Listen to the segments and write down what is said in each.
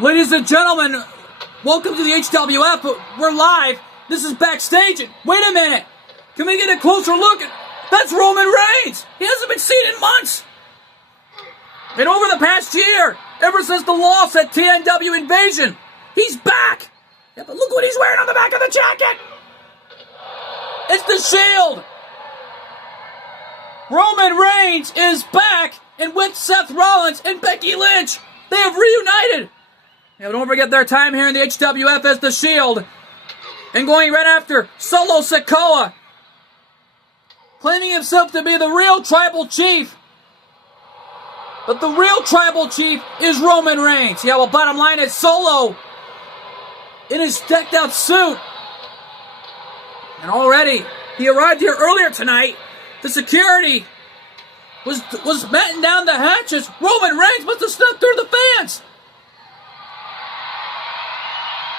Ladies and gentlemen, welcome to the HWF. We're live. This is backstage. Wait a minute. Can we get a closer look? That's Roman Reigns. He hasn't been seen in months. And over the past year, ever since the loss at TNW Invasion, he's back. Yeah, but look what he's wearing on the back of the jacket. It's the Shield. Roman Reigns is back, and with Seth Rollins and Becky Lynch, they have reunited. Yeah, don't forget their time here in the HWF as the Shield. And going right after Solo Sikoa, claiming himself to be the real Tribal Chief. But the real Tribal Chief is Roman Reigns. Yeah, well, bottom line is Solo in his decked out suit. And already, he arrived here earlier tonight. The security was batting down the hatches. Roman Reigns must have snuck through the fence.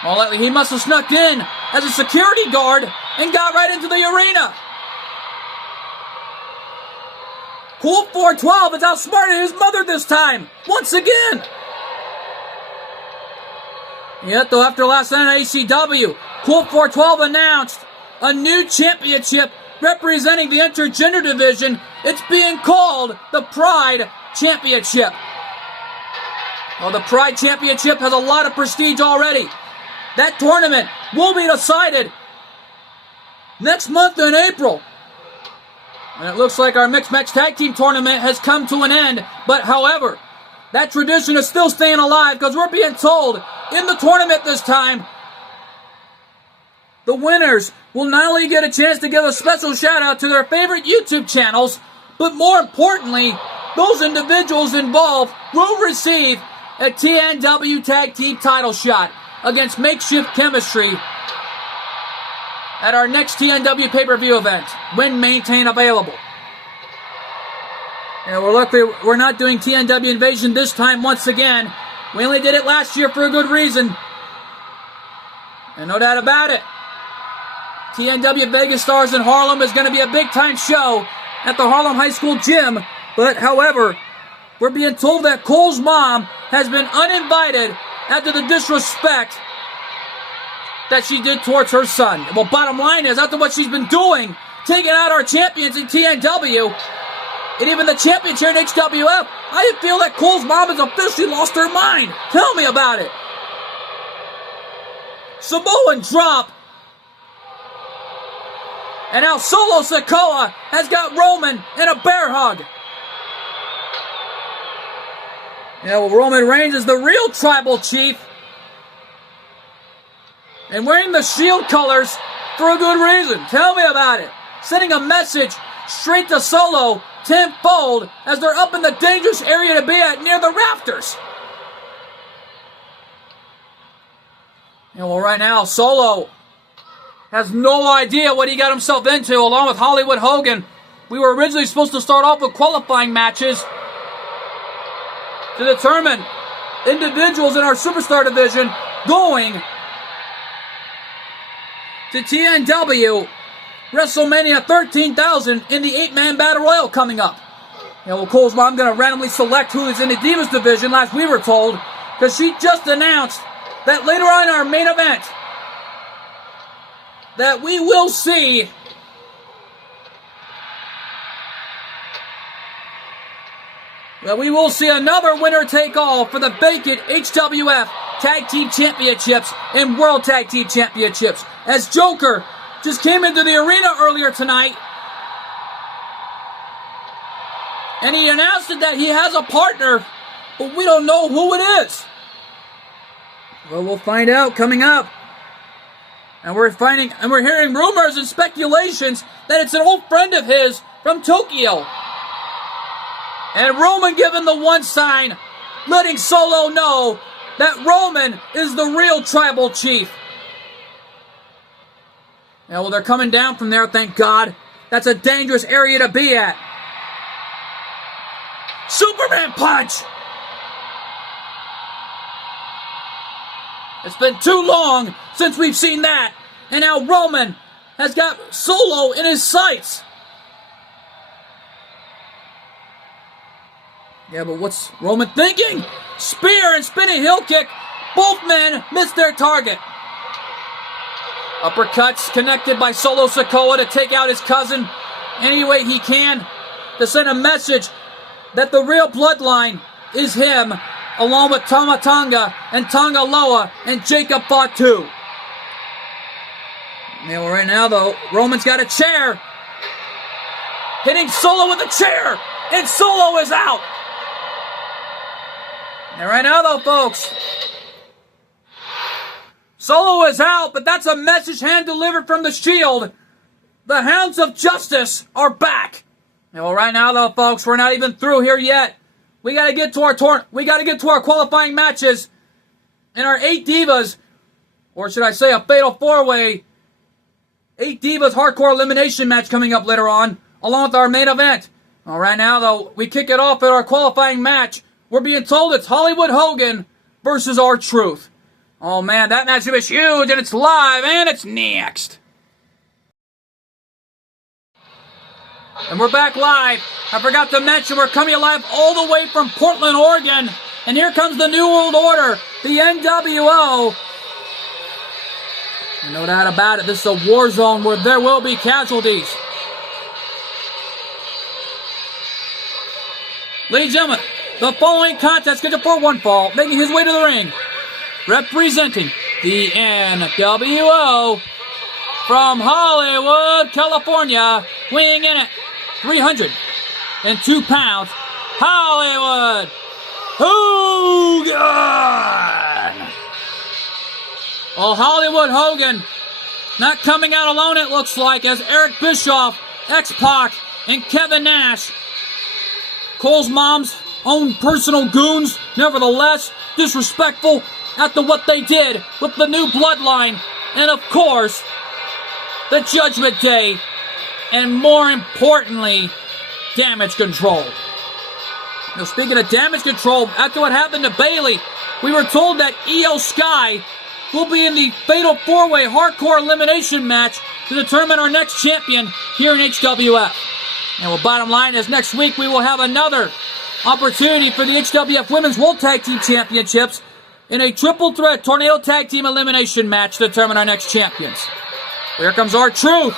More likely, he must have snuck in as a security guard and got right into the arena. Colt 412 has outsmarted his mother this time, once again. Yet, though, after last night on ACW, Colt 412 announced a new championship representing the intergender division. It's being called the Pride Championship. Well, the Pride Championship has a lot of prestige already. That tournament will be decided next month in April. And it looks like our Mixed Match Tag Team Tournament has come to an end. But however, that tradition is still staying alive because we're being told in the tournament this time, the winners will not only get a chance to give a special shout out to their favorite YouTube channels, but more importantly, those individuals involved will receive a TNW Tag Team title shot against Makeshift Chemistry at our next TNW pay-per-view event, when maintain available. And we're lucky we're not doing TNW Invasion this time once again. We only did it last year for a good reason. And no doubt about it, TNW Vegas Stars in Harlem is going to be a big-time show at the Harlem High School gym. But however, we're being told that Cole's mom has been uninvited after the disrespect that she did towards her son. Well, bottom line is, after what she's been doing, taking out our champions in TNW, and even the champion here in HWF, I feel that Cole's mom has officially lost her mind. Tell me about it. Samoan drop. And now Solo Sikoa has got Roman in a bear hug. Yeah, well, Roman Reigns is the real Tribal Chief. And wearing the Shield colors for a good reason. Tell me about it. Sending a message straight to Solo tenfold as they're up in the dangerous area to be at near the rafters. And well, right now, Solo has no idea what he got himself into, along with Hollywood Hogan. We were originally supposed to start off with qualifying matches to determine individuals in our Superstar division going to TNW WrestleMania 13,000 in the 8-man Battle Royal coming up. Yeah, well, Cole's mom going to randomly select who is in the Divas division, last we were told, because she just announced that later on in our main event, that we will see another winner take all for the vacant HWF Tag Team Championships and World Tag Team Championships, as Joker just came into the arena earlier tonight and he announced that he has a partner, but we don't know who it is. Well, we'll find out coming up. And we're hearing rumors and speculations that it's an old friend of his from Tokyo. And Roman giving the one sign, letting Solo know that Roman is the real Tribal Chief. Yeah, well, they're coming down from there, thank God. That's a dangerous area to be at. Superman punch! It's been too long since we've seen that. And now Roman has got Solo in his sights. Yeah, but what's Roman thinking? Spear and spinning heel kick Both men missed their target. Uppercuts connected by Solo Sikoa to take out his cousin any way he can, to send a message that the real bloodline is him, along with Tama Tonga and Tonga Loa and Jacob Fatu. Now, right now, though, Roman's got a chair. Hitting Solo with a chair, and Solo is out. And right now, though, folks, Solo is out, but that's a message hand-delivered from the Shield. The Hounds of Justice are back. Well, right now, though, folks, we're not even through here yet. We got to get to our qualifying matches and our 8 Divas, or should I say a Fatal 4-Way 8 Divas Hardcore Elimination match coming up later on, along with our main event. Well, right now, though, we kick it off at our qualifying match. We're being told it's Hollywood Hogan versus R-Truth. Oh, man, that match is huge, and it's live, and it's next. And we're back live. I forgot to mention we're coming live all the way from Portland, Oregon. And here comes the New World Order, the NWO. No doubt about it, this is a war zone where there will be casualties. Ladies and gentlemen, the following contest scheduled for one fall, making his way to the ring, representing the NWO from Hollywood, California, weighing in at 302 pounds, Hollywood Hogan! Well, Hollywood Hogan not coming out alone, it looks like, as Eric Bischoff, X-Pac, and Kevin Nash, Cole's mom's own personal goons, nevertheless disrespectful after what they did with the new bloodline, and of course, the Judgment Day, and more importantly, Damage Control. Now, speaking of Damage Control, after what happened to Bayley, we were told that Io Sky will be in the Fatal 4-Way Hardcore Elimination match to determine our next champion here in HWF. And well, bottom line is next week we will have another opportunity for the HWF Women's World Tag Team Championships in a triple threat Tornado Tag Team Elimination match to determine our next champions. Here comes R-Truth.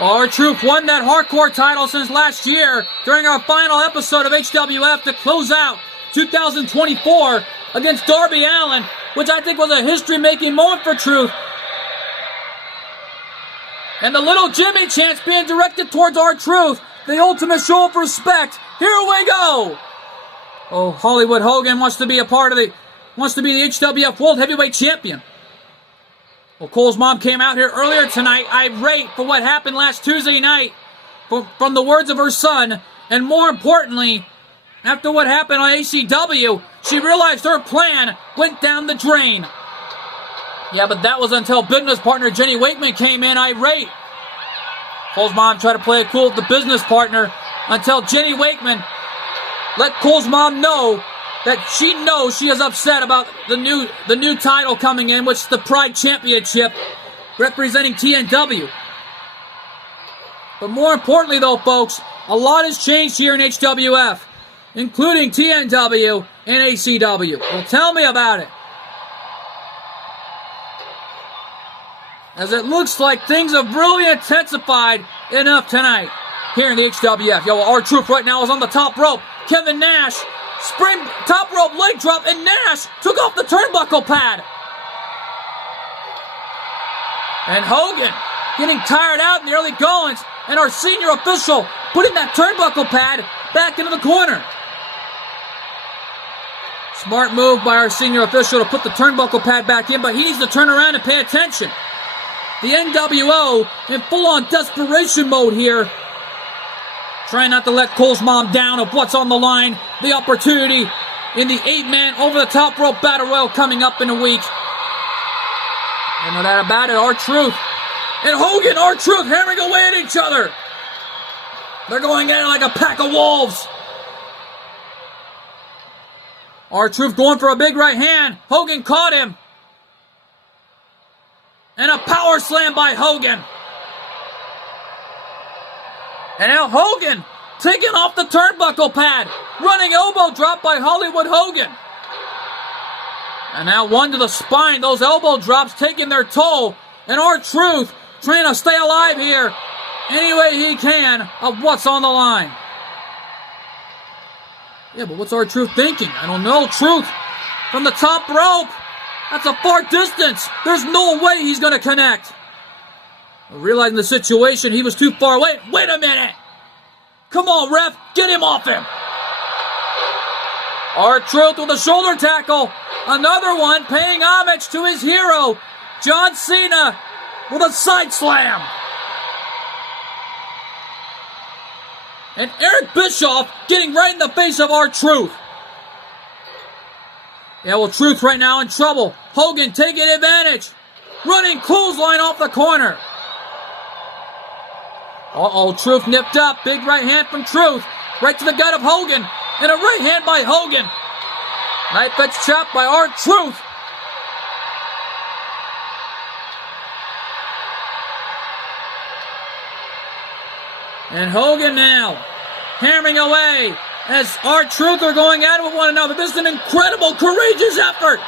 R-Truth won that hardcore title since last year during our final episode of HWF to close out 2024 against Darby Allin, which I think was a history-making moment for Truth. And the little Jimmy chants being directed towards R-Truth, the ultimate show of respect. Here we go! Oh, Hollywood Hogan wants to be the HWF World Heavyweight Champion. Well, Cole's mom came out here earlier tonight, irate for what happened last Tuesday night, from the words of her son, and more importantly, after what happened on ACW, she realized her plan went down the drain. Yeah, but that was until business partner Jenny Wakeman came in irate. Cole's mom tried to play it cool with the business partner until Jenny Wakeman let Cole's mom know that she knows she is upset about the new title coming in, which is the Pride Championship representing TNW. But more importantly, though, folks, a lot has changed here in HWF, including TNW and ACW. Well, tell me about it. As it looks like things have really intensified enough tonight here in the HWF. Yo, R-Truth right now is on the top rope. Kevin Nash Spring top rope leg drop, and Nash took off the turnbuckle pad. And Hogan getting tired out in the early goings, and our senior official putting that turnbuckle pad back into the corner. Smart move by our senior official to put the turnbuckle pad back in, but he needs to turn around and pay attention. The NWO in full-on desperation mode here. Trying not to let Cole's mom down of what's on the line. The opportunity in the 8-man over-the-top rope battle royal coming up in a week. And no doubt about it, R-Truth and Hogan, R-Truth hammering away at each other. They're going at it like a pack of wolves. R-Truth going for a big right hand. Hogan caught him. And a power slam by Hogan. And now Hogan taking off the turnbuckle pad. Running elbow drop by Hollywood Hogan. And now one to the spine. Those elbow drops taking their toll. And R-Truth trying to stay alive here any way he can of what's on the line. Yeah, but what's R-Truth thinking? I don't know. Truth from the top rope. That's a far distance. There's no way he's going to connect. Realizing the situation, he was too far away. Wait a minute. Come on, ref. Get him off him. R-Truth with a shoulder tackle. Another one paying homage to his hero, John Cena, with a side slam. And Eric Bischoff getting right in the face of R-Truth. Yeah, well, Truth right now in trouble. Hogan taking advantage. Running clothesline off the corner. Uh-oh, Truth nipped up. Big right hand from Truth. Right to the gut of Hogan. And a right hand by Hogan. Knife edge chop by R-Truth. And Hogan now hammering away as R-Truth are going at it with one another. This is an incredible, courageous effort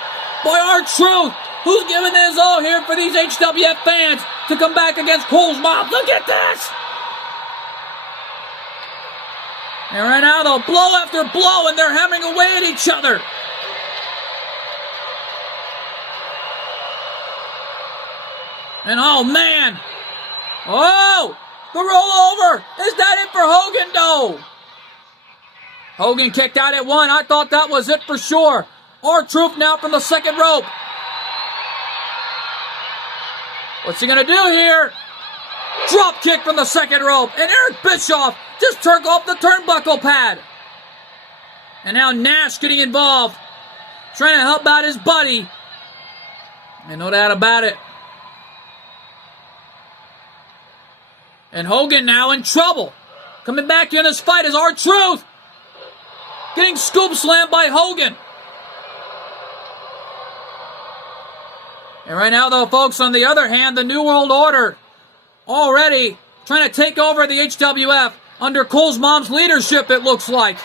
by R-Truth, who's giving his all here for these HWF fans to come back against Cole's mom. Look at this! And right now, though, blow after blow, and they're hammering away at each other. And oh, man. Oh! The rollover! Is that it for Hogan? No! Hogan kicked out at one. I thought that was it for sure. R-Truth now from the second rope. What's he going to do here? Drop kick from the second rope. And Eric Bischoff just took off the turnbuckle pad. And now Nash getting involved. Trying to help out his buddy. And no doubt about it. And Hogan now in trouble. Coming back in this fight is R-Truth. Getting scoop slammed by Hogan. And right now, though, folks, on the other hand, the New World Order already trying to take over the HWF under Cole's mom's leadership, it looks like.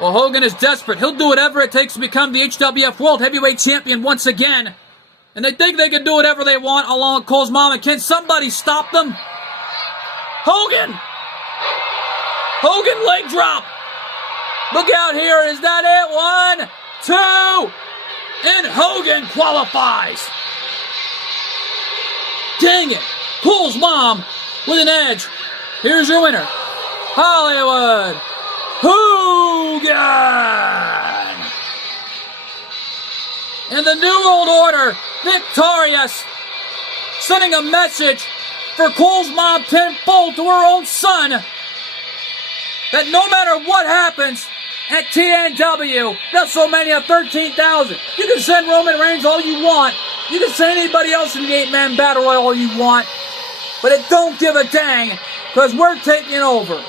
Well, Hogan is desperate. He'll do whatever it takes to become the HWF World Heavyweight Champion once again. And they think they can do whatever they want along with Cole's mom. And can somebody stop them? Hogan! Hogan leg drop! Look out here. Is that it? 1, 2... And Hogan qualifies. Dang it. Cole's mom with an edge. Here's your winner, Hollywood Hogan. And the New World Order victorious. Sending a message for Cole's mom tenfold to her own son. That no matter what happens at TNW, WrestleMania 13,000. You can send Roman Reigns all you want. You can send anybody else in the 8-man Battle Royal all you want. But it don't give a dang, because we're taking over.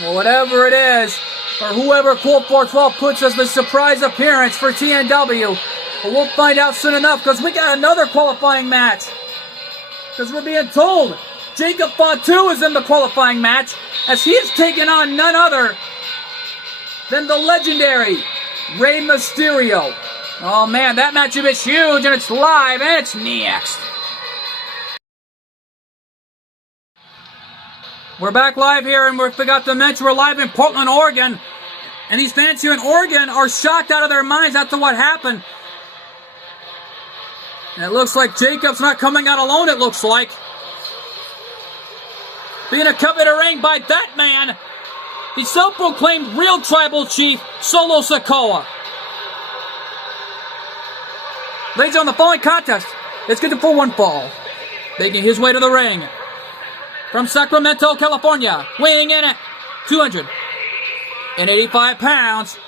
Well, whatever it is, or whoever Colt 412 puts as the surprise appearance for TNW, but we'll find out soon enough, because we got another qualifying match. Because we're being told Jacob Fatu is in the qualifying match, as he is taking on none other than the legendary Rey Mysterio. Oh man, that matchup is huge, and it's live, and it's next. We're back live here, and we forgot to mention we're live in Portland, Oregon. And these fans here in Oregon are shocked out of their minds after what happened. And it looks like Jacob's not coming out alone, it looks like. Being accompanied to the ring by that man, the self-proclaimed real tribal chief, Solo Sikoa. Ladies on the following contest, it's good for one fall. Making his way to the ring. From Sacramento, California, weighing in at 285 pounds,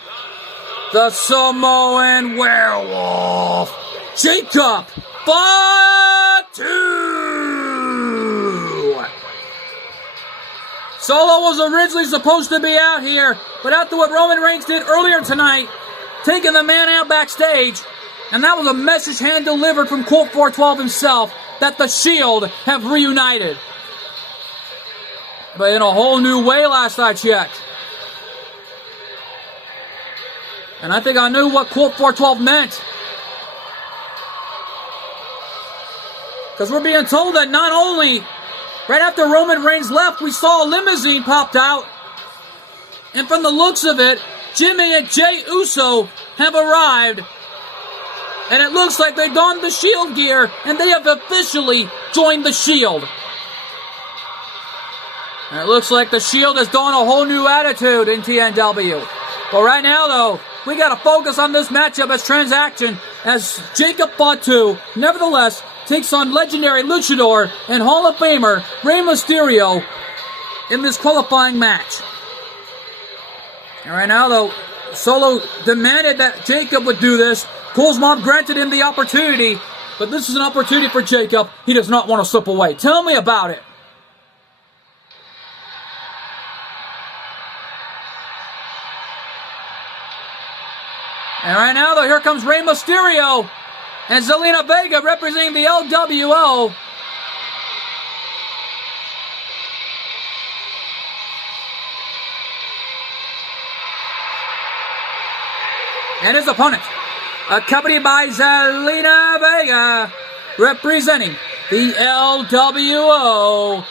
the Samoan Werewolf, Jacob Fatu. Solo was originally supposed to be out here, but after what Roman Reigns did earlier tonight, taking the man out backstage, and that was a message hand-delivered from Colt 412 himself, that the Shield have reunited. But in a whole new way last I checked. And I think I knew what Colt 412 meant. Because we're being told that not only, right after Roman Reigns left, we saw a limousine popped out. And from the looks of it, Jimmy and Jey Uso have arrived. And it looks like they donned the Shield gear, and they have officially joined the Shield. And it looks like the Shield has donned a whole new attitude in TNW. But right now, though, we got to focus on this matchup as transaction, as Jacob Fatu, nevertheless, takes on legendary luchador and Hall of Famer Rey Mysterio in this qualifying match. And right now, though, Solo demanded that Jacob would do this. Cole's mom granted him the opportunity, but this is an opportunity for Jacob. He does not want to slip away. Tell me about it. And right now, though, here comes Rey Mysterio and Zelina Vega representing the LWO. And his opponent, accompanied by Zelina Vega, representing the LWO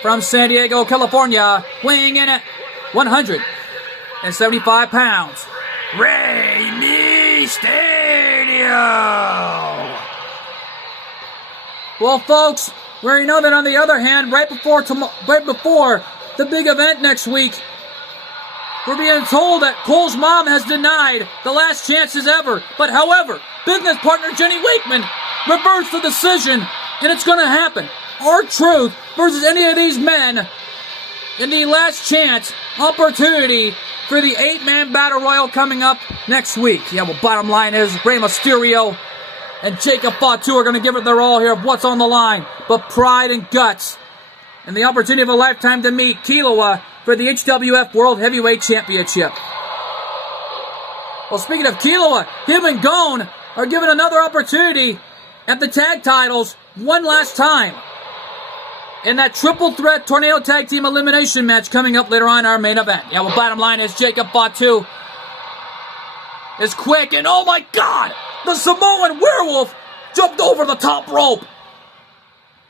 from San Diego, California, weighing in at 175 pounds. Rey Mysterio. Well, folks, we already know that on the other hand, right before the big event next week, we're being told that Cole's mom has denied the last chances ever. But however, business partner Jenny Wakeman reversed the decision, and it's going to happen. R-Truth versus any of these men in the last chance opportunity for the 8-man Battle Royal coming up next week. Yeah, well, bottom line is Rey Mysterio and Jacob Fatu are going to give it their all here of what's on the line. But pride and guts and the opportunity of a lifetime to meet Kilowa for the HWF World Heavyweight Championship. Well, speaking of Kilowa, him and Gon are given another opportunity at the tag titles one last time in that triple threat Tornado Tag Team Elimination match coming up later on in our main event. Yeah, well, bottom line is Jacob Fatu is quick, and oh my God, the Samoan Werewolf jumped over the top rope.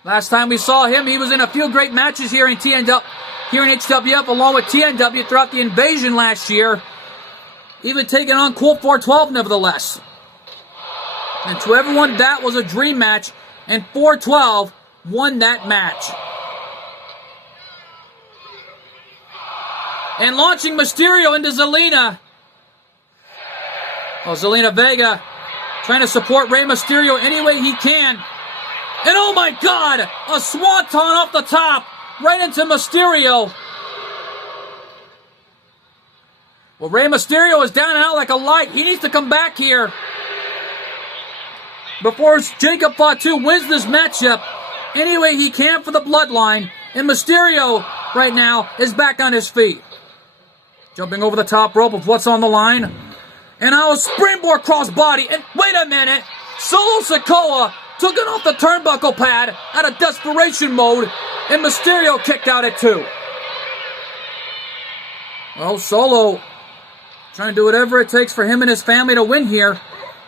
Last time we saw him, he was in a few great matches here in HWF along with TNW throughout the Invasion last year, even taking on Colt 412 nevertheless. And to everyone, that was a dream match, and 412 won that match. And launching Mysterio into Zelina. Oh, Zelina Vega trying to support Rey Mysterio any way he can. And oh my God, a swanton off the top, right into Mysterio. Well, Rey Mysterio is down and out like a light. He needs to come back here before Jacob Fatu wins this matchup any way he can for the bloodline. And Mysterio right now is back on his feet. Jumping over the top rope of what's on the line. And now a springboard crossbody. And wait a minute. Solo Sikoa took it off the turnbuckle pad out of desperation mode. And Mysterio kicked out at 2. Well, Solo trying to do whatever it takes for him and his family to win here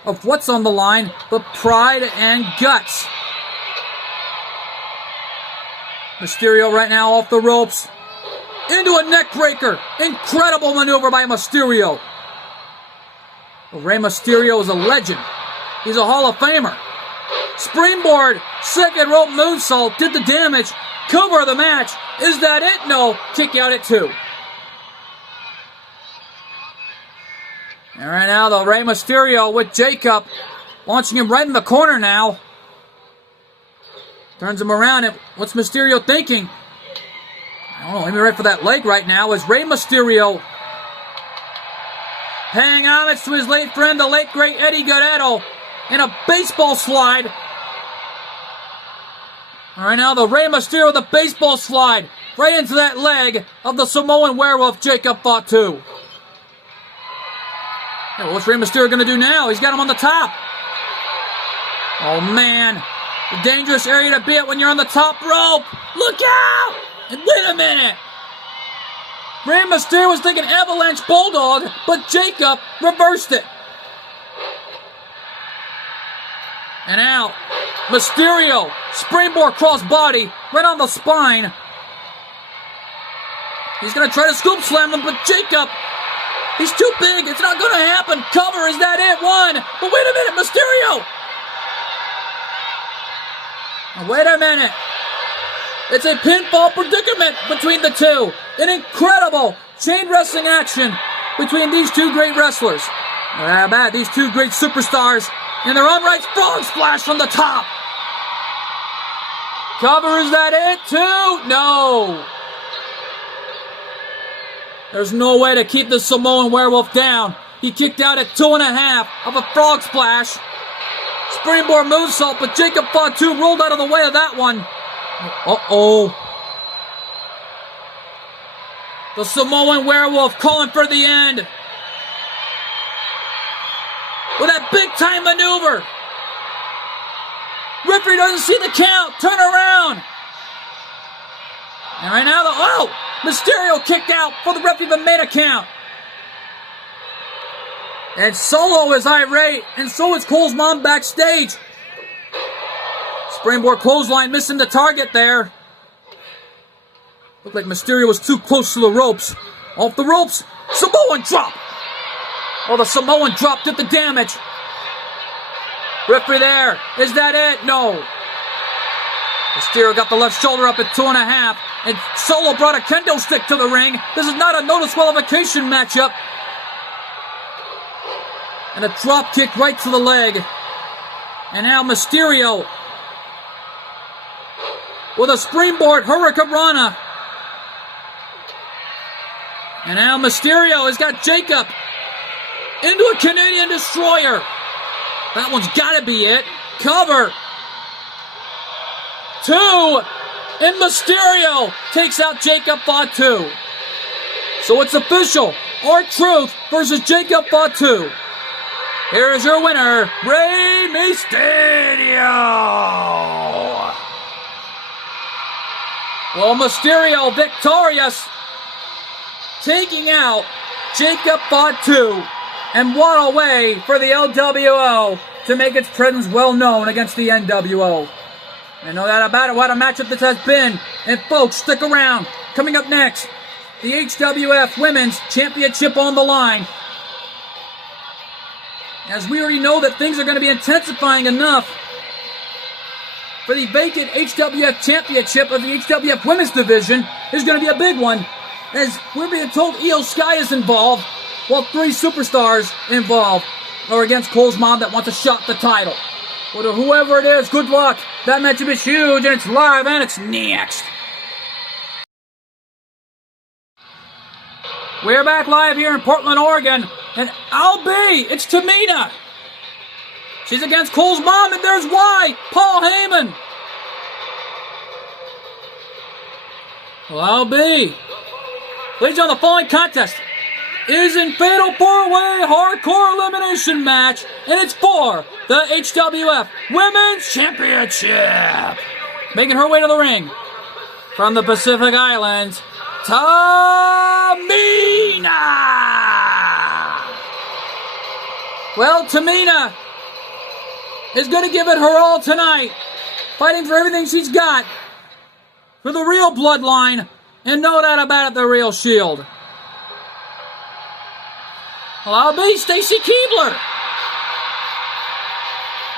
of what's on the line, but pride and guts. Mysterio right now off the ropes. Into a neck breaker. Incredible maneuver by Mysterio. Well, Rey Mysterio is a legend. He's a Hall of Famer. Springboard. Second rope moonsault. Did the damage. Cover of the match. Is that it? No. Kick out at 2. And right now, though, Rey Mysterio with Jacob. Launching him right in the corner now. Turns him around. And what's Mysterio thinking? I don't know. Aiming right for that leg right now is Rey Mysterio. Paying homage to his late friend, the late great Eddie Guerrero. In a baseball slide. All right, now the Rey Mysterio with a baseball slide. Right into that leg of the Samoan werewolf Jacob Fatu. Yeah, well, what's Rey Mysterio going to do now? He's got him on the top. Oh, man. The dangerous area to be at when you're on the top rope. Look out! And wait a minute. Rey Mysterio was thinking Avalanche Bulldog, but Jacob reversed it. And now, Mysterio, springboard crossbody, right on the spine. He's going to try to scoop slam him, but Jacob, he's too big. It's not going to happen. Cover, is that it? 1. But wait a minute, Mysterio. Now, wait a minute. It's a pinfall predicament between the two. An incredible chain wrestling action between these two great wrestlers. How about these two great superstars in their upright frog splash from the top. Cover, is that it? 2? No. There's no way to keep the Samoan werewolf down. He kicked out at 2.5 of a frog splash. Springboard moonsault, but Jacob Fatu rolled out of the way of that one. Uh-oh. The Samoan werewolf calling for the end. With that big-time maneuver. Referee doesn't see the count. Turn around. And right now, Mysterio kicked out for the referee even made a count. And Solo is irate, and so is Cole's mom backstage. Springboard clothesline missing the target there. Looked like Mysterio was too close to the ropes. Off the ropes. Samoan drop. Oh, the Samoan drop did the damage. Referee there. Is that it? No. Mysterio got the left shoulder up at 2.5. And Solo brought a kendo stick to the ring. This is not a no disqualification matchup. And a drop kick right to the leg. And now Mysterio with a springboard Hurricanrana. And now Mysterio has got Jacob into a Canadian Destroyer. That one's got to be it. Cover. 2. And Mysterio takes out Jacob Fatu. So it's official. R-Truth versus Jacob Fatu. Here is your winner, Rey Mysterio. Well, Mysterio victorious, taking out Jacob Fatu, and what a way for the LWO to make its presence well known against the NWO. And no doubt about it, what a matchup this has been. And folks, stick around. Coming up next, the HWF Women's Championship on the line. As we already know that things are going to be intensifying enough for the vacant HWF Championship of the HWF Women's Division is going to be a big one. As we're being told Io Sky is involved, while 3 superstars involved are against Cole's mom that wants a shot at the title. But whoever it is, good luck. That matchup is huge, and it's live, and it's next. We're back live here in Portland, Oregon, and it's Tamina. She's against Cole's mom, and there's why, Paul Heyman. Well, Ladies and gentlemen, the following contest is in Fatal 4-Way Hardcore Elimination Match, and it's for the HWF Women's Championship. Making her way to the ring from the Pacific Islands, Tamina. Well, Tamina is going to give it her all tonight, fighting for everything she's got for the real bloodline, and no doubt about it, the real Shield. Well, that'll be Stacy Keibler.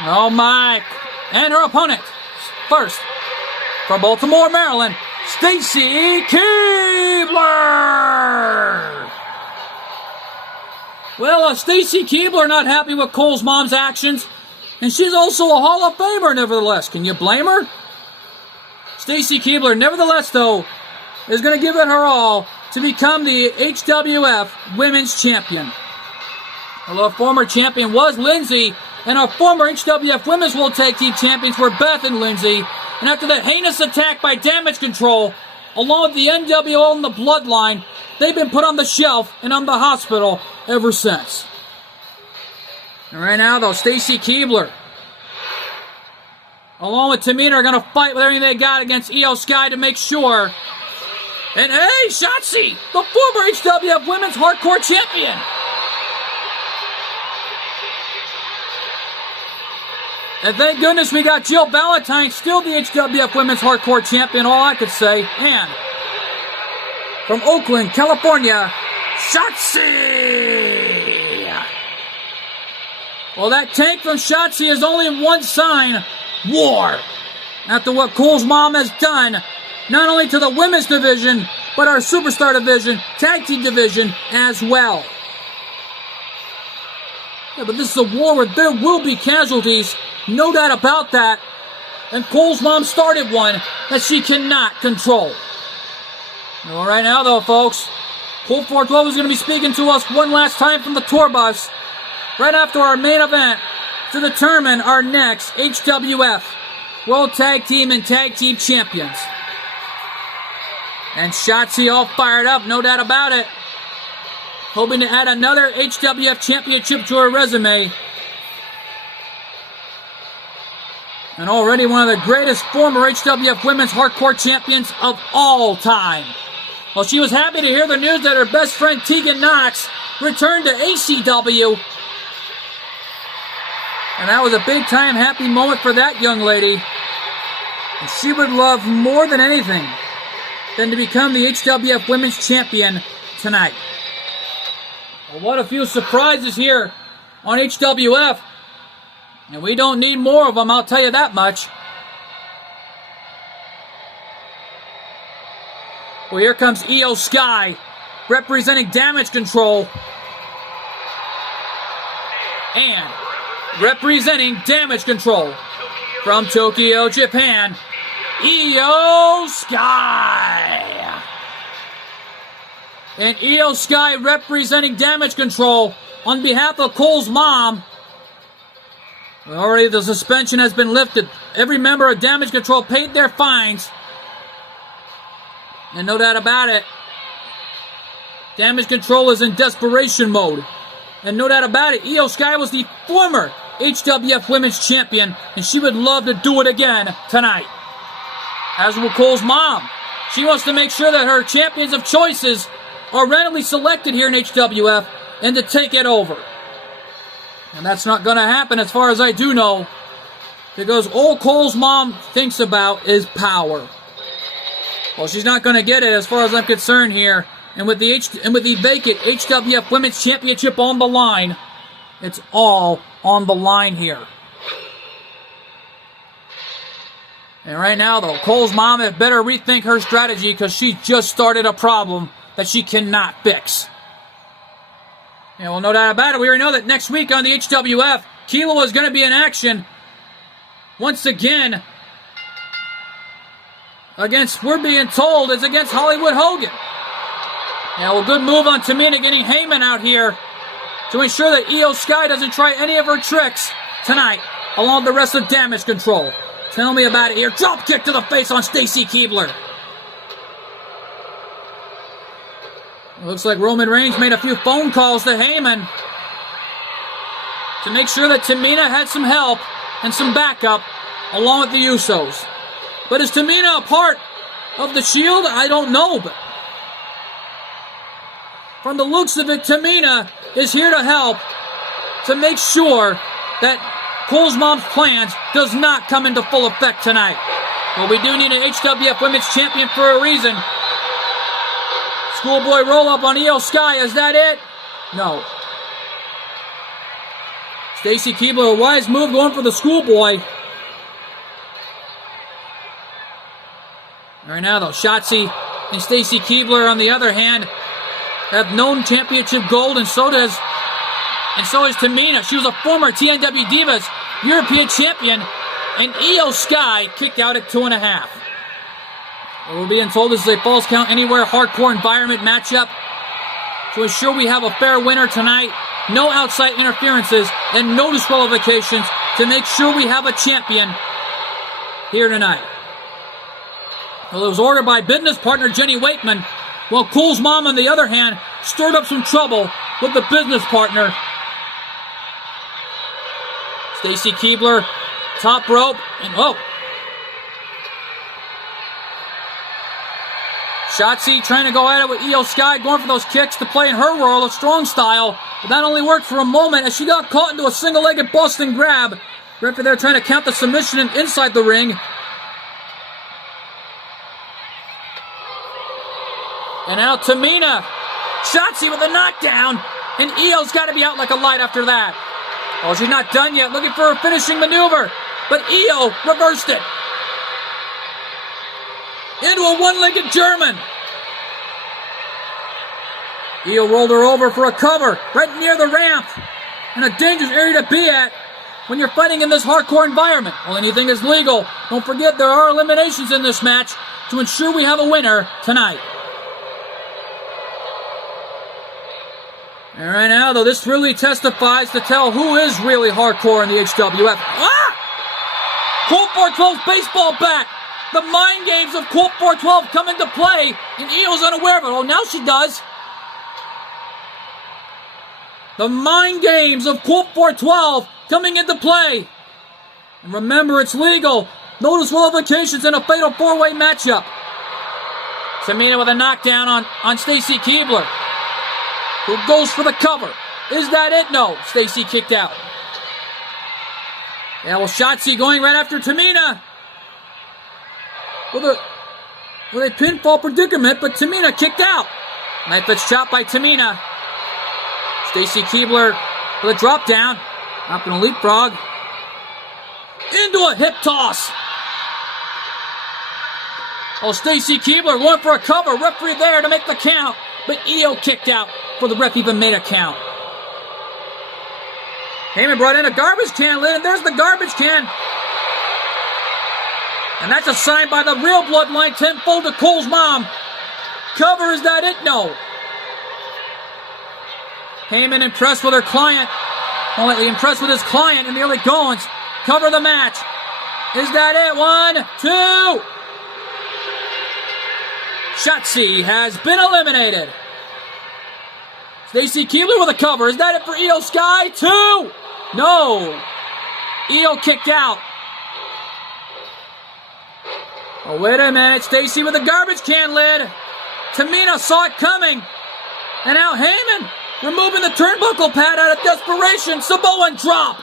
Oh my. And her opponent, first, from Baltimore, Maryland, Stacy Keibler. Well, Stacy Keibler not happy with Cole's mom's actions, and she's also a Hall of Famer, nevertheless. Can you blame her? Stacy Keibler, nevertheless, though, is going to give it her all to become the HWF Women's Champion. Although former champion was Lindsay, and our former HWF Women's World Tag Team Champions were Beth and Lindsay. And after that heinous attack by Damage Control, along with the NWO and the Bloodline, they've been put on the shelf and on the hospital ever since. And right now, though, Stacy Keibler, along with Tamina, are going to fight with everything they got against Io Sky to make sure. And hey, Shotzi, the former HWF Women's Hardcore Champion. And thank goodness we got Jill Valentine, still the HWF Women's Hardcore Champion, all I could say. And from Oakland, California, Shotzi! Well, that tank from Shotzi is only one sign: war. After what Cole's mom has done, not only to the women's division, but our superstar division, tag team division as well. Yeah, but this is a war where there will be casualties, no doubt about that. And Cole's mom started one that she cannot control. Well, right now, though, folks, Cole 412 is going to be speaking to us one last time from the tour bus right after our main event to determine our next HWF World Tag Team and Tag Team Champions. And Shotzi all fired up, no doubt about it, hoping to add another HWF Championship to her resume. And already one of the greatest former HWF Women's Hardcore Champions of all time. Well, she was happy to hear the news that her best friend Tegan Knox returned to ACW. And that was a big time happy moment for that young lady. And she would love more than anything than to become the HWF Women's Champion tonight. Well, what a few surprises here on HWF. And we don't need more of them, I'll tell you that much. Well, here comes Io Sky, representing Damage Control. And representing Damage Control from Tokyo, Japan, Io Sky. And Io Sky representing Damage Control on behalf of Cole's mom. Already the suspension has been lifted. Every member of Damage Control paid their fines. And no doubt about it, Damage Control is in desperation mode. And no doubt about it, Io Sky was the former HWF Women's Champion, and she would love to do it again tonight. As will Cole's mom. She wants to make sure that her champions of choices are randomly selected here in HWF and to take it over. And that's not going to happen as far as I do know, because all Cole's mom thinks about is power. Well, she's not going to get it as far as I'm concerned here. And with the vacant HWF Women's Championship on the line, it's all on the line here. And right now, though, Cole's mom had better rethink her strategy because she just started a problem that she cannot fix. Yeah, well, no doubt about it. We already know that next week on the HWF, Kilo is going to be in action once again against, we're being told, is against Hollywood Hogan. Yeah, well, good move on Tamina getting Heyman out here to ensure that Io Sky doesn't try any of her tricks tonight, along with the rest of Damage Control. Tell me about it here. Drop kick to the face on Stacy Keibler. It looks like Roman Reigns made a few phone calls to Heyman to make sure that Tamina had some help and some backup along with the Usos. But is Tamina a part of the Shield? I don't know, but from the looks of it, Tamina is here to help to make sure that Cole's mom's plans does not come into full effect tonight. Well, we do need an HWF Women's Champion for a reason. Schoolboy roll-up on Io Sky. Is that it? No. Stacy Keibler, a wise move going for the Schoolboy. Right now, though, Shotzi and Stacy Keibler, on the other hand, have known championship gold, and so is Tamina. She was a former TNW Divas European champion, and Io Sky kicked out at 2.5. We're being told this is a Falls Count Anywhere hardcore environment matchup to ensure we have a fair winner tonight. No outside interferences and no disqualifications to make sure we have a champion here tonight. Well, it was ordered by business partner Jenny Waitman, while Cool's mom, on the other hand, stirred up some trouble with the business partner. Stacy Keibler, top rope, and Shotzi trying to go at it with Io Sky, going for those kicks to play in her world of strong style. But that only worked for a moment as she got caught into a single-legged Boston grab. Referee there trying to count the submission inside the ring. And now Tamina. Shotzi with a knockdown. And Io's got to be out like a light after that. Oh, she's not done yet. Looking for a finishing maneuver. But Io reversed it. Into a one-legged German. Io rolled her over for a cover right near the ramp. And a dangerous area to be at when you're fighting in this hardcore environment. Well, anything is legal. Don't forget there are eliminations in this match to ensure we have a winner tonight. And right now, though, this really testifies to tell who is really hardcore in the HWF. Colt 412's baseball bat. The mind games of Colt 412 come into play, and Io's unaware of it. Oh, now she does. The mind games of Colt 412 coming into play. And remember, it's legal. No disqualifications in a fatal four-way matchup. Tamina with a knockdown on Stacy Keibler, who goes for the cover. Is that it? No. Stacy kicked out. Yeah, well, Shotzi going right after Tamina. With a pinfall predicament, but Tamina kicked out. Knife edge chop by Tamina. Stacy Keibler with a drop down. Not going to leapfrog. Into a hip toss. Oh, Stacy Keibler going for a cover. Referee there to make the count. But Io kicked out before the ref even made a count. Heyman brought in a garbage can lid, and there's the garbage can. And that's a sign by the real bloodline, tenfold to Cole's mom. Cover, is that it? No. Heyman impressed with her client. Only impressed with his client in the early goings. Cover the match. Is that it? 1, 2. Shotzi has been eliminated. Stacy Keibler with a cover. Is that it for Io Sky? 2. No. Io kicked out. Oh, wait a minute. Stacy with a garbage can lid. Tamina saw it coming. And now Heyman removing the turnbuckle pad out of desperation. Samoan drop.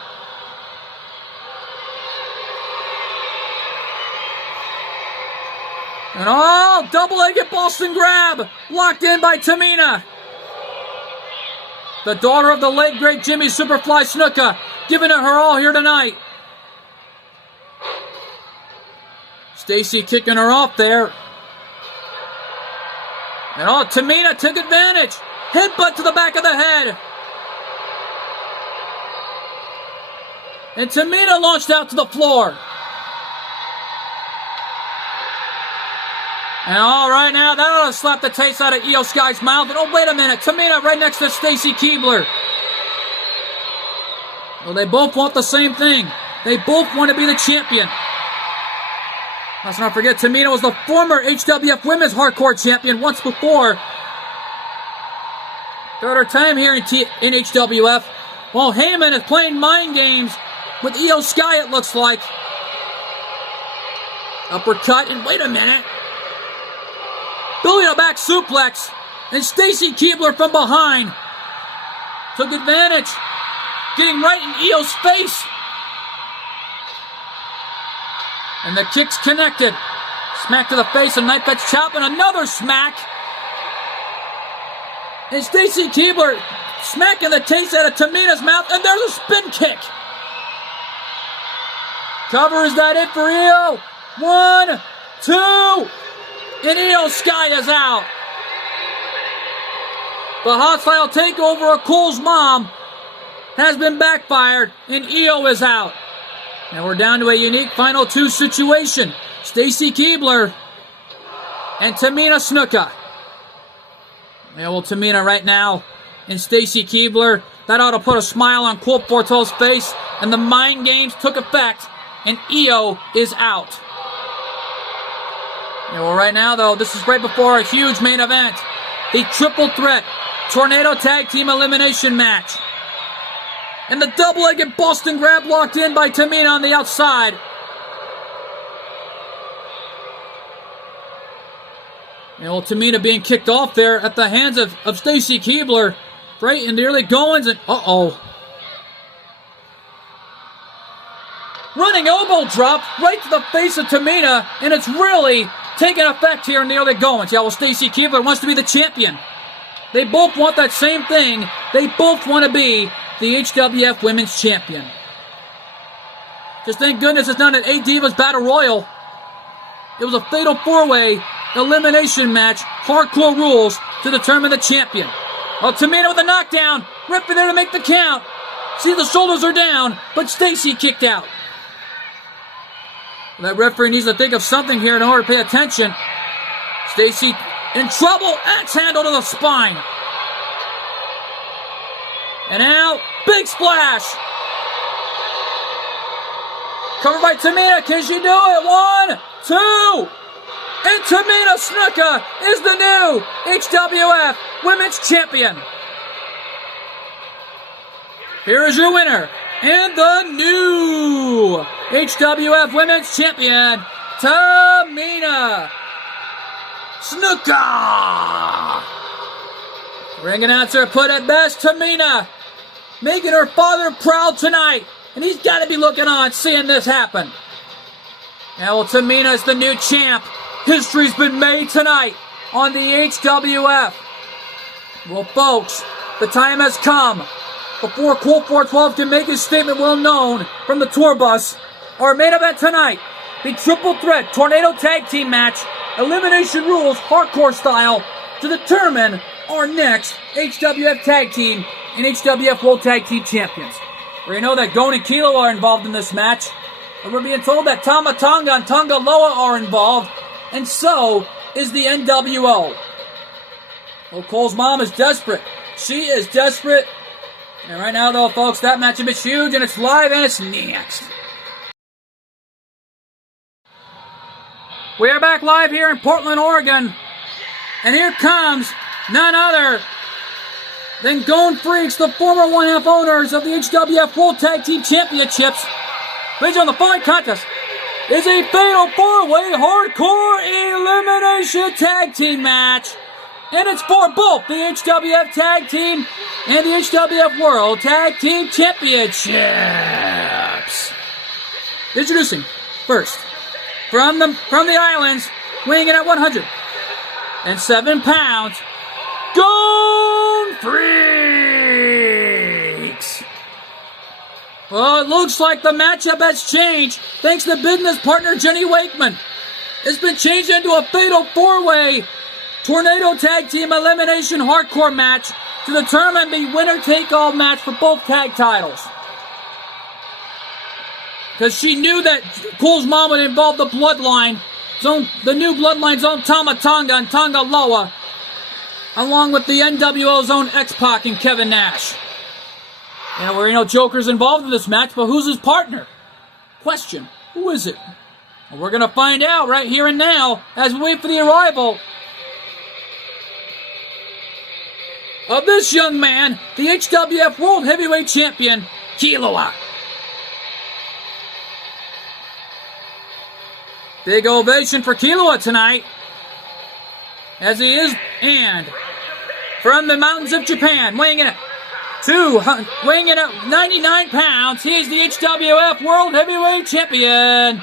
And double-legged Boston grab. Locked in by Tamina. The daughter of the late, great Jimmy Superfly Snuka. Giving it her all here tonight. Stacy kicking her off there. And Tamina took advantage. Headbutt to the back of the head. And Tamina launched out to the floor. And right now, that ought to slap the taste out of Io Sky's mouth. And wait a minute. Tamina right next to Stacy Keibler. Well, they both want the same thing. They both want to be the champion. Let's not forget, Tamina was the former HWF Women's Hardcore Champion once before. Third her time here in HWF. While Heyman is playing mind games with Io Sky, it looks like. Uppercut, and wait a minute. Building a back suplex. And Stacy Keibler from behind took advantage. Getting right in Io's face. And the kick's connected. Smack to the face, a knife edge chop, and another smack. And Stacy Keibler smacking the taste out of Tamina's mouth, and there's a spin kick. Cover, is that it for Io? 1, 2, and Io Sky is out. The hostile takeover of Cole's mom has been backfired, and Io is out. Now we're down to a unique final two situation. Stacy Keibler and Tamina Snuka. Yeah, well, Tamina right now and Stacy Keibler, that ought to put a smile on Cole Portel's face, and the mind games took effect, and Io is out. Yeah, well, right now, though, this is right before a huge main event. The triple threat Tornado Tag Team Elimination match. And the double-legged Boston Grab locked in by Tamina on the outside. Yeah, well, Tamina being kicked off there at the hands of Stacy Keibler. Right in the early goings, and running elbow drop right to the face of Tamina, and it's really taking effect here in the early goings. Yeah, well, Stacy Keibler wants to be the champion. They both want that same thing. They both want to be the HWF Women's Champion. Just thank goodness it's not an 8 Divas Battle Royal. It was a fatal 4-way elimination match, hardcore rules to determine the champion. Oh, Tamina with a knockdown. Ripping there to make the count. See, the shoulders are down, but Stacy kicked out. That referee needs to think of something here in order to pay attention. Stacy in trouble. Axe handle to the spine. And now, big splash. Covered by Tamina. Can she do it? 1, 2. And Tamina Snuka is the new HWF Women's Champion. Here is your winner and the new HWF Women's Champion, Tamina Snuka. Ring announcer put it best, Tamina making her father proud tonight. And he's got to be looking on seeing this happen. Now, well, Tamina is the new champ. History's been made tonight on the HWF. Well, folks, the time has come. Before Colt 412 can make his statement well known from the tour bus, our main event tonight, the triple threat tornado tag team match, elimination rules, hardcore style, to determine our next HWF tag team and HWF World Tag Team Champions. We know that Gon and Kilo are involved in this match, and we're being told that Tama Tonga and Tonga Loa are involved, and so is the NWO. Well, Cole's mom is desperate. She is desperate. And right now, though, folks, that matchup is huge, and it's live, and it's next. We are back live here in Portland, Oregon. And here comes none other than Gon Freaks, the former one-half owners of the HWF World Tag Team Championships. Ladies on the following contest is a fatal 4-way hardcore elimination tag team match. And it's for both the HWF Tag Team and the HWF World Tag Team Championships. Introducing first, from the islands, weighing in at 107 pounds, Gon Freaks. Well, it looks like the matchup has changed thanks to business partner Jenny Wakeman. It's been changed into a fatal 4-way tornado tag team elimination hardcore match to determine the winner-take-all match for both tag titles. Because she knew that Cole's mom would involve the bloodline, the new bloodline's own Tama Tonga and Tonga Loa, along with the NWO's own X-Pac and Kevin Nash. And we know Joker's involved in this match, but who's his partner? Question, who is it? Well, we're going to find out right here and now as we wait for the arrival of this young man, the HWF World Heavyweight Champion, Kiloa. Big ovation for Kiloa tonight, as he is, and from the mountains of Japan, weighing in at 99 pounds, he is the HWF World Heavyweight Champion,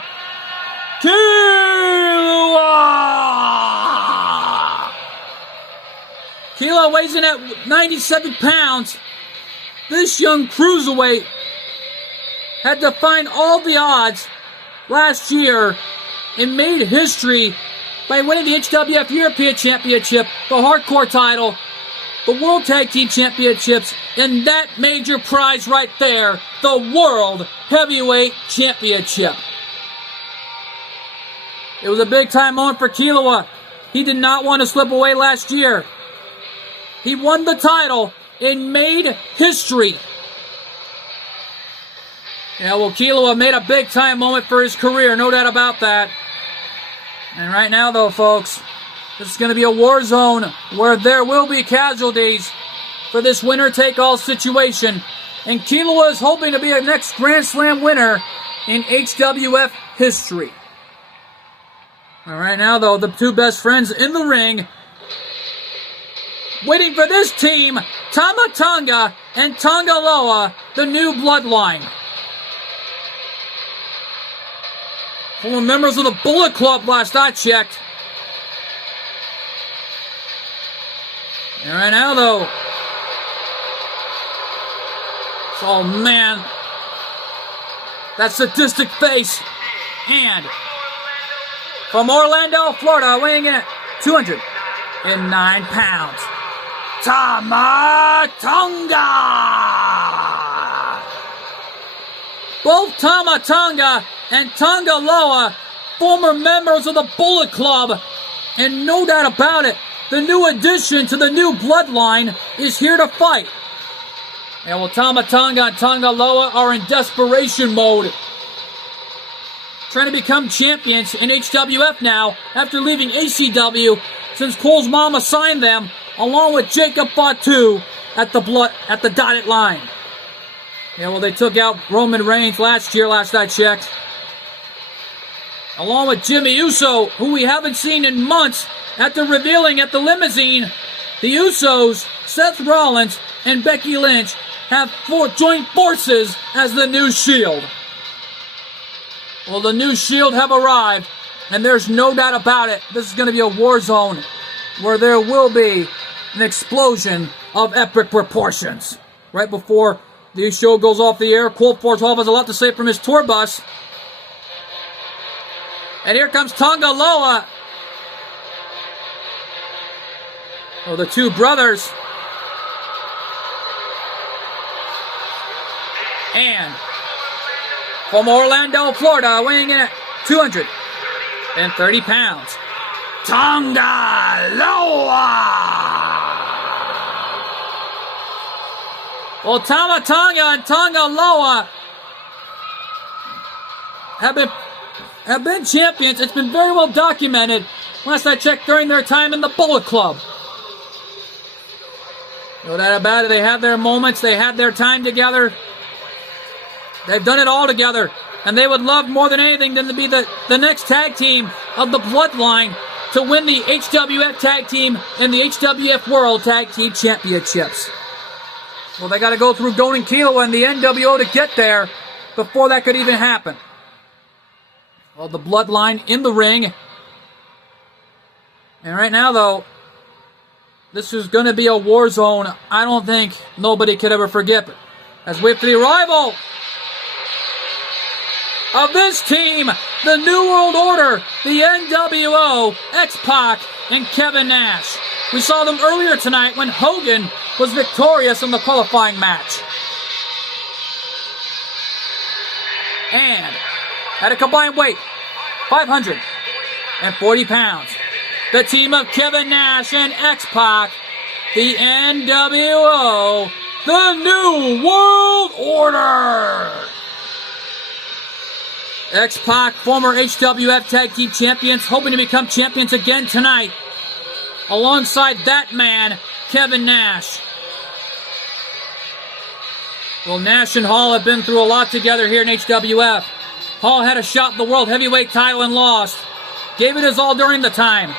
Killua! Killua weighs in at 97 pounds. This young cruiserweight had defied all the odds last year and made history by winning the HWF European Championship, the Hardcore title, the World Tag Team Championships, and that major prize right there, the World Heavyweight Championship. It was a big-time moment for Killua. He did not want to slip away last year. He won the title and made history. Yeah, well, Killua made a big-time moment for his career, no doubt about that. And right now, though, folks, this is going to be a war zone where there will be casualties for this winner-take-all situation. And Killua is hoping to be a next Grand Slam winner in HWF history. And right now, though, the two best friends in the ring, waiting for this team, Tama Tonga and Tonga Loa, the new bloodline. Former members of the Bullet Club last I checked. And right now, though, oh man, that sadistic face. And from Orlando, Florida, weighing in at 209 pounds, Tama Tonga. Both Tama Tonga and Tonga Loa, former members of the Bullet Club, and no doubt about it, the new addition to the new bloodline is here to fight. And well, Tama Tonga and Tonga Loa are in desperation mode, trying to become champions in HWF now after leaving ACW since Cole's mama signed them along with Jacob Fatu at the dotted line. Yeah, well, they took out Roman Reigns last year, last I checked. Along with Jimmy Uso, who we haven't seen in months, after revealing at the limousine, the Usos, Seth Rollins, and Becky Lynch have joined forces as the new Shield. Well, the new Shield have arrived, and there's no doubt about it, this is going to be a war zone where there will be an explosion of epic proportions. Right before the show goes off the air, Colt Forthoff has a lot to say from his tour bus. And here comes Tonga Loa. Oh, the two brothers. And from Orlando, Florida, weighing in at 230 pounds, Tonga Loa. Well, Tama Tonga and Tonga Loa have been champions. It's been very well documented, last I checked, during their time in the Bullet Club. No doubt about it, they had their moments, they had their time together. They've done it all together, and they would love more than anything than to be the next tag team of the Bloodline to win the HWF Tag Team and the HWF World Tag Team Championships. Well, they got to go through Golden Killua and the NWO to get there before that could even happen. Well, the Bloodline in the ring. And right now, though, this is going to be a war zone I don't think nobody could ever forget. As we wait for the arrival of this team, the New World Order, the NWO, X-Pac, and Kevin Nash. We saw them earlier tonight when Hogan was victorious in the qualifying match. And at a combined weight, 540 pounds, the team of Kevin Nash and X-Pac, the NWO, the New World Order. X-Pac, former HWF Tag Team Champions, hoping to become champions again tonight, alongside that man, Kevin Nash. Well, Nash and Hall have been through a lot together here in HWF. Hall had a shot at the World Heavyweight title and lost. Gave it his all during the time.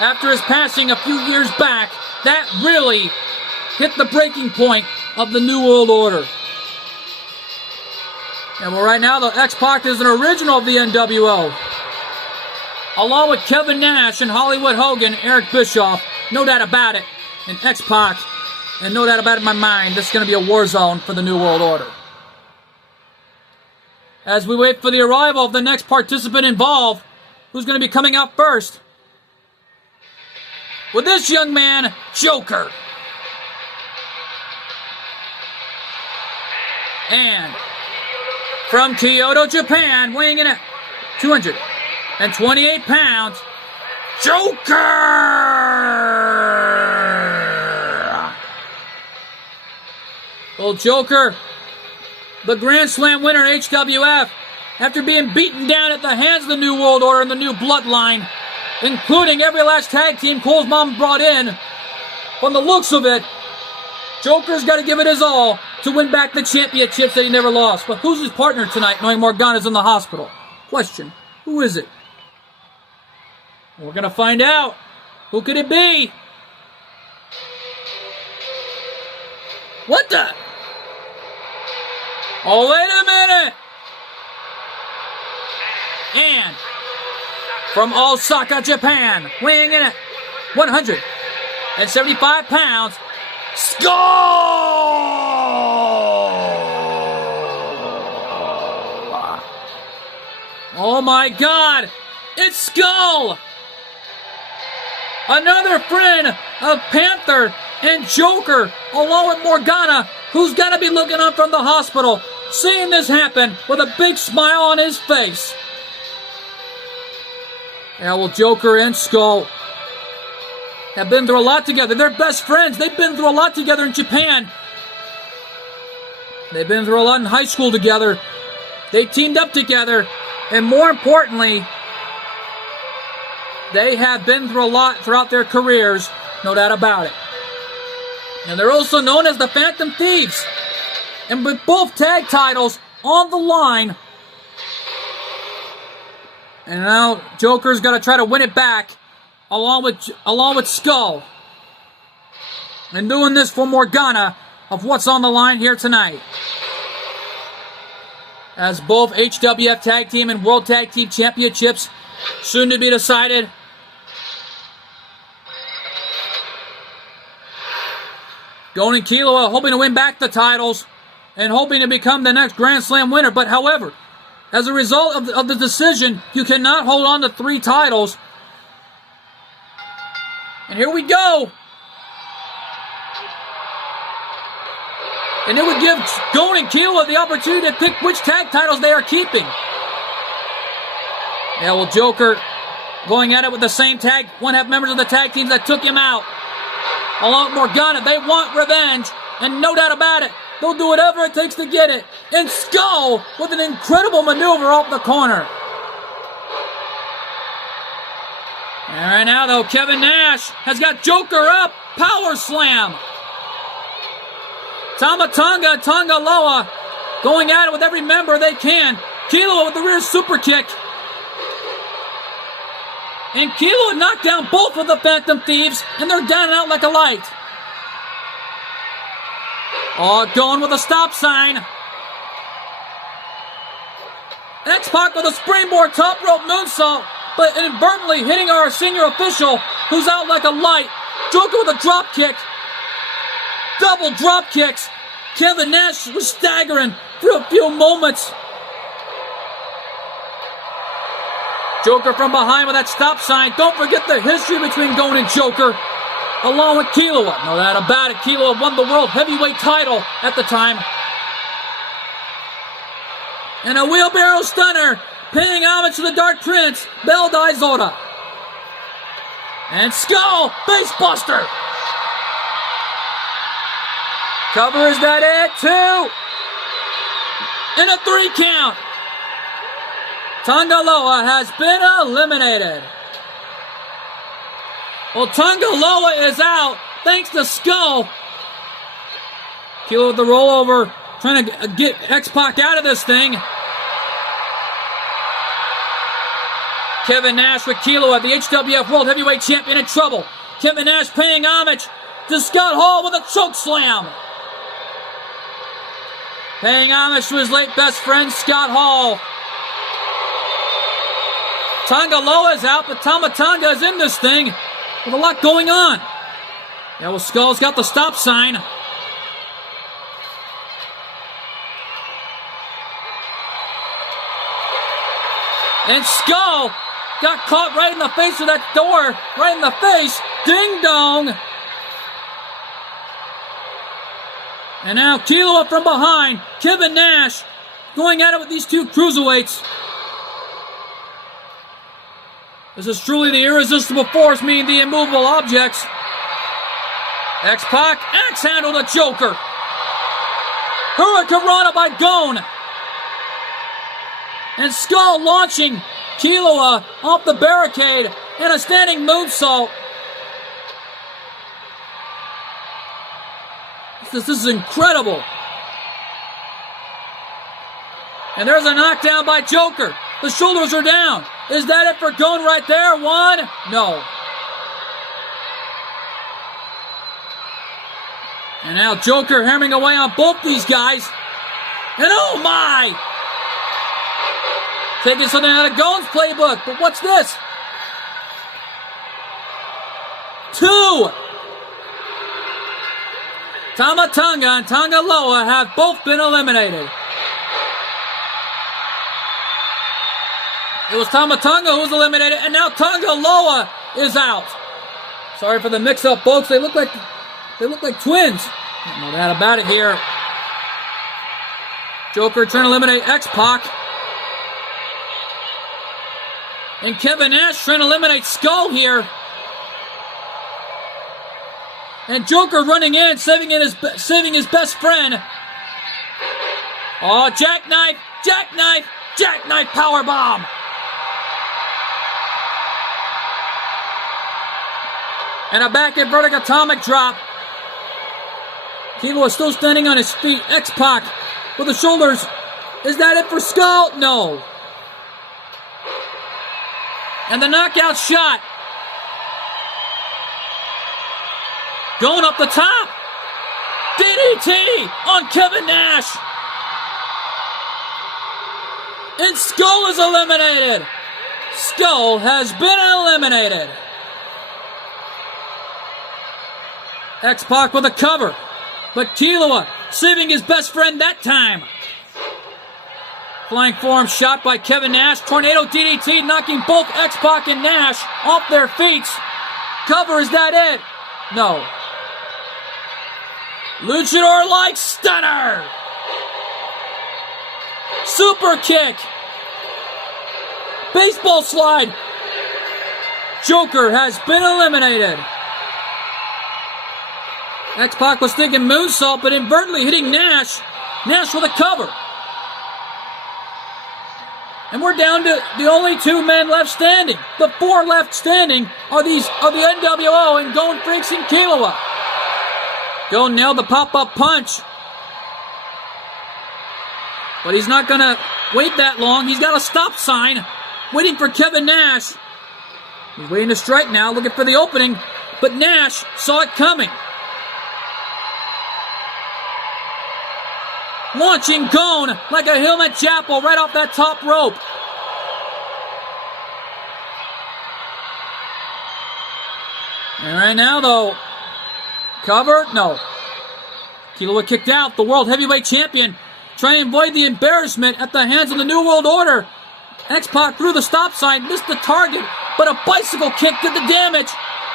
After his passing a few years back, that really hit the breaking point of the New World Order. And well, right now, the X-Pac is an original of the NWO. Along with Kevin Nash and Hollywood Hogan, Eric Bischoff, no doubt about it, and X-Pac, and no doubt about it in my mind, this is going to be a war zone for the New World Order. As we wait for the arrival of the next participant involved, who's going to be coming out first? With this young man, Joker. And from Kyoto, Japan, weighing in at 228 pounds, Joker! Well, Joker, the Grand Slam winner in HWF, after being beaten down at the hands of the New World Order and the New Bloodline, including every last tag team Cole's mom brought in, from the looks of it, Joker's got to give it his all to win back the championships that he never lost. But who's his partner tonight, knowing Morgana's in the hospital? Question, who is it? We're going to find out. Who could it be? What the? Oh, wait a minute. And from Osaka, Japan, weighing in at 175 pounds, Skull! Oh my God! It's Skull! Another friend of Panther and Joker, along with Morgana, who's got to be looking up from the hospital, seeing this happen with a big smile on his face. Yeah, well, Joker and Skull have been through a lot together. They're best friends. They've been through a lot together in Japan. They've been through a lot in high school together. They teamed up together. And more importantly, they have been through a lot throughout their careers. No doubt about it. And they're also known as the Phantom Thieves. And with both tag titles on the line, and now Joker's got to try to win it back along with Skull. And doing this for Morgana of what's on the line here tonight. As both HWF Tag Team and World Tag Team Championships soon to be decided. Gon and Killua hoping to win back the titles and hoping to become the next Grand Slam winner. But however, as a result of the decision, you cannot hold on to 3 titles. And here we go. And it would give Gon and Killua the opportunity to pick which tag titles they are keeping. Yeah, well, Joker going at it with the same one-half members of the tag teams that took him out. Along with Morgana, they want revenge, and no doubt about it, they'll do whatever it takes to get it. And Skull with an incredible maneuver off the corner. And right now, though, Kevin Nash has got Joker up. Power slam. Tama Tonga, Tonga Loa going at it with every member they can. Killua with the rear super kick. And Killua knocked down both of the Phantom Thieves, and they're down and out like a light. Oh, going with a stop sign. X-Pac with a springboard top rope moonsault, but inadvertently hitting our senior official, who's out like a light. Joker with a drop kick. Double drop kicks. Kevin Nash was staggering for a few moments. Joker from behind with that stop sign. Don't forget the history between Gon and Joker, along with Killua. No doubt about it, Killua won the World Heavyweight title at the time. And a wheelbarrow stunner, paying homage to the Dark Prince, Bell Daizoda. And Skull, Basebuster. Cover, is that it? 2. And a 3 count. Tonga Loa has been eliminated. Well, Tonga Loa is out thanks to Skull. Killua with the rollover, trying to get X-Pac out of this thing. Kevin Nash with Killua, the HWF World Heavyweight Champion, in trouble. Kevin Nash paying homage to Scott Hall with a choke slam. paying homage to his late best friend, Scott Hall. Tonga Loa's out, but Tama Tonga is in this thing with a lot going on. Yeah, well, Skull's got the stop sign. And Skull got caught right in the face of that door. Right in the face. Ding dong. And now Kilo from behind. Kevin Nash going at it with these two cruiserweights. This is truly the irresistible force, meaning the immovable objects. X-Pac, X-handle the Joker. Hurricanrana by Gon. And Skull launching Killua off the barricade and a standing moonsault. This is incredible. And there's a knockdown by Joker. The shoulders are down. Is that it for Gon right there? One? No. And now Joker hammering away on both these guys. And oh my! Taking something out of Gon's playbook, but what's this? 2! Tama Tonga and Tonga Loa have both been eliminated. It was Tama Tonga who was eliminated, and now Tonga Loa is out. Sorry for the mix-up, folks. They look like twins. No doubt about it here. Joker trying to eliminate X-Pac. And Kevin Nash trying to eliminate Skull here. And Joker running in, saving his best friend. Oh, jackknife, jackknife, jackknife powerbomb. And a back inverted atomic drop. Kilo is still standing on his feet. X-Pac with the shoulders. Is that it for Skull? No. And the knockout shot. Going up the top. DDT on Kevin Nash. And Skull is eliminated. Skull has been eliminated. X-Pac with a cover. But Killua saving his best friend that time. Flying forearm shot by Kevin Nash. Tornado DDT knocking both X-Pac and Nash off their feet. Cover, is that it? No. Luchador-like stunner. Super kick. Baseball slide. Joker has been eliminated. X-Pac was thinking moonsault, but inadvertently hitting Nash. Nash with a cover. And we're down to the only two men left standing. The four left standing are the NWO and Gon Freaks and Killua. Gon nailed the pop-up punch. But he's not going to wait that long. He's got a stop sign waiting for Kevin Nash. He's waiting to strike now, looking for the opening. But Nash saw it coming. Launching Gon like a Helmet Chapel right off that top rope. And right now, though, cover? No. Killua kicked out, the World Heavyweight Champion, trying to avoid the embarrassment at the hands of the New World Order. X-Pac threw the stop sign, missed the target, but a bicycle kick did the damage.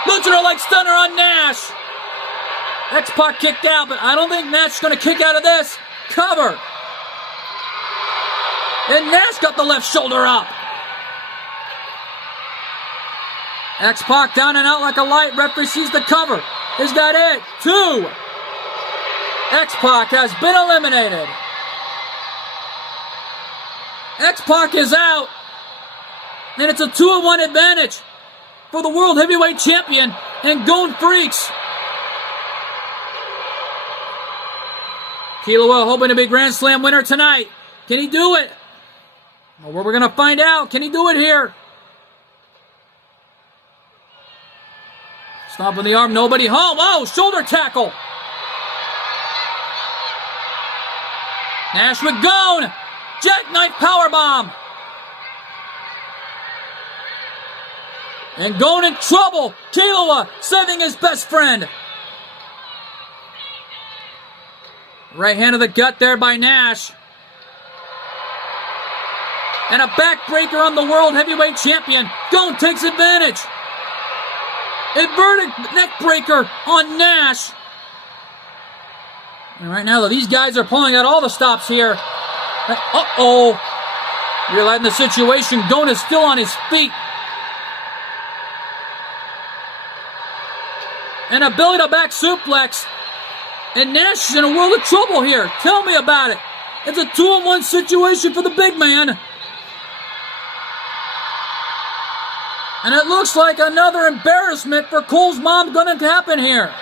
Luchador-like stunner on Nash. X-Pac kicked out, but I don't think Nash is going to kick out of this. Cover. And Nash got the left shoulder up. X-Pac down and out like a light. Referee sees the cover. Is that it? 2. X-Pac has been eliminated. X-Pac is out. And it's a 2-1 advantage for the World Heavyweight Champion and Gon Freaks. Killua hoping to be Grand Slam winner tonight. Can he do it? Well, we're going to find out. Can he do it here? Stomping the arm, nobody home. Oh, shoulder tackle. Nash with Gone. Jackknife powerbomb. And Gone in trouble. Killua saving his best friend. Right hand of the gut there by Nash. And a backbreaker on the World Heavyweight Champion. Gone takes advantage. Inverted neckbreaker on Nash. And right now, though, these guys are pulling out all the stops here. Uh-oh. Realizing the situation, Gone is still on his feet. An ability to back suplex. And Nash is in a world of trouble here. Tell me about it. It's a 2-on-1 situation for the big man. And it looks like another embarrassment for Cole's mom going to happen here.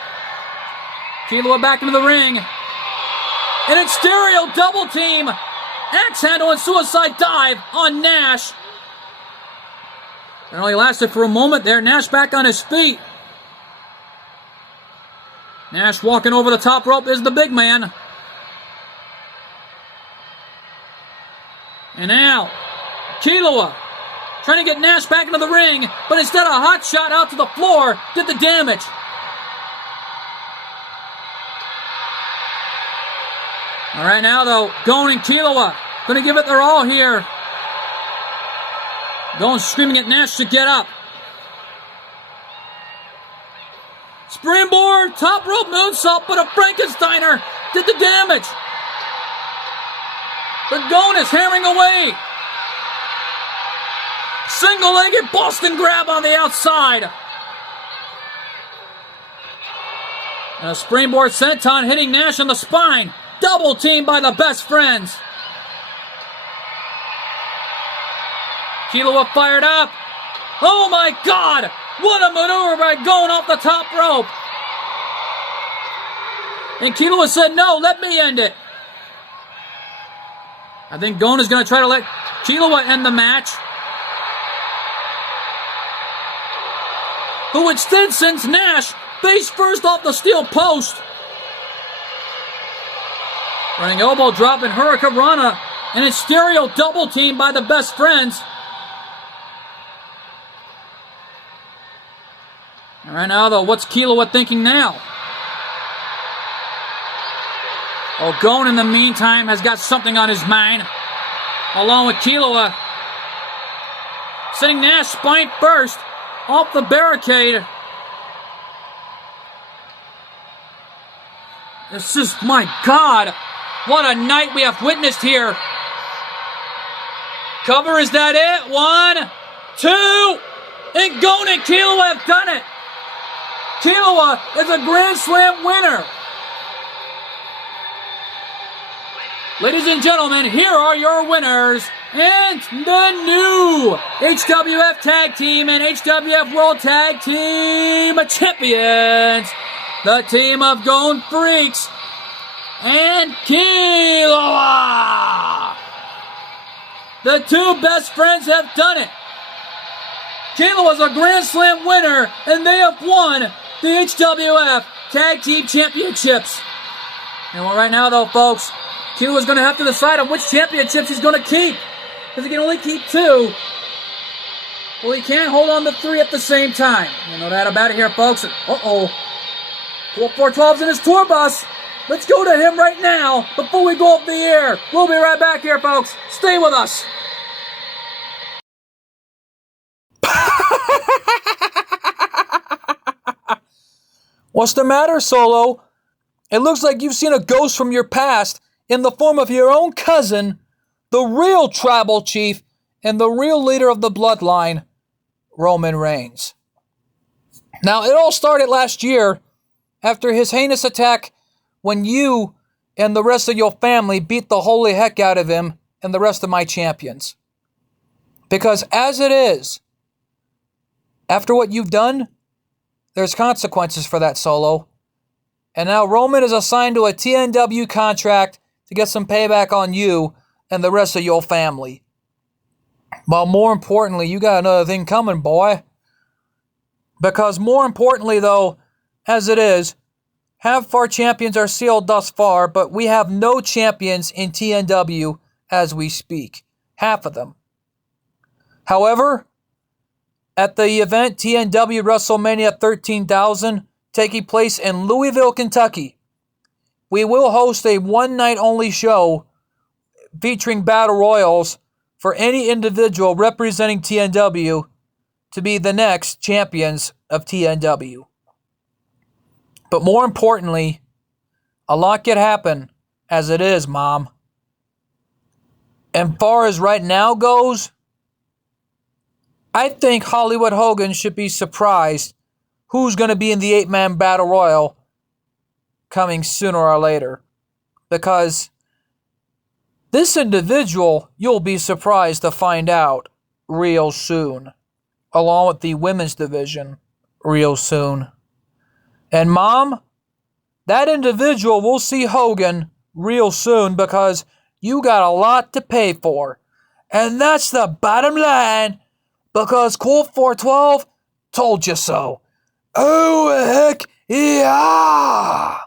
Killua back into the ring. An exterior double team. Axe handle and suicide dive on Nash. It only lasted for a moment there. Nash back on his feet. Nash walking over the top rope is the big man. And now, Killua trying to get Nash back into the ring, but instead a hot shot out to the floor did the damage. All right, now though, Gone and Killua going to give it their all here. Gone screaming at Nash to get up. Springboard, top rope moonsault, but a Frankensteiner did the damage. But Gone is hammering away. Single-legged Boston grab on the outside. And a springboard senton hitting Nash on the spine. Double team by the best friends. Killua fired up. Oh my God! What a maneuver by Gone off the top rope. And Killua said, no, let me end it. I think Gone is going to try to let Killua end the match. Who instead sends Nash face first off the steel post. Running elbow drop and Hurricanrana. And it's stereo double team by the best friends. All right, now though, what's Killua thinking now? Oh, Gone in the meantime has got something on his mind. Along with Killua. Sending Nash spine first. Off the barricade. This is, my God, what a night we have witnessed here. Cover, is that it? 1, 2, and Gone and Killua have done it. Killua is a Grand Slam winner. Ladies and gentlemen, here are your winners and the new HWF Tag Team and HWF World Tag Team Champions. The team of Gone Freaks and Killua. The two best friends have done it. Killua's a Grand Slam winner, and they have won the HWF Tag Team Championships. And right now, though, folks, Killua's going to have to decide on which championships he's going to keep. Because he can only keep 2. Well, he can't hold on to 3 at the same time. You know that about it here, folks. Uh-oh. 412's in his tour bus. Let's go to him right now before we go up the air. We'll be right back here, folks. Stay with us. What's the matter, Solo? It looks like you've seen a ghost from your past in the form of your own cousin, the real tribal chief and the real leader of the bloodline, Roman Reigns. Now, it all started last year after his heinous attack when you and the rest of your family beat the holy heck out of him and the rest of my champions. Because as it is, after what you've done, there's consequences for that, Solo. And now Roman is assigned to a TNW contract to get some payback on you and the rest of your family. But more importantly, you got another thing coming, boy. Because more importantly, though, as it is, Half of our champions are sealed thus far, but we have no champions in TNW as we speak. Half of them. However, at the event TNW WrestleMania 13,000 taking place in Louisville, Kentucky, we will host a one-night only show featuring battle royals for any individual representing TNW to be the next champions of TNW. But more importantly, a lot could happen as it is, Mom. And far as right now goes, I think Hollywood Hogan should be surprised who's going to be in the 8-man battle royal coming sooner or later. Because this individual, you'll be surprised to find out real soon. Along with the women's division real soon. And Mom, that individual will see Hogan real soon because you got a lot to pay for. And that's the bottom line because Colt 412 told you so. Oh, heck yeah!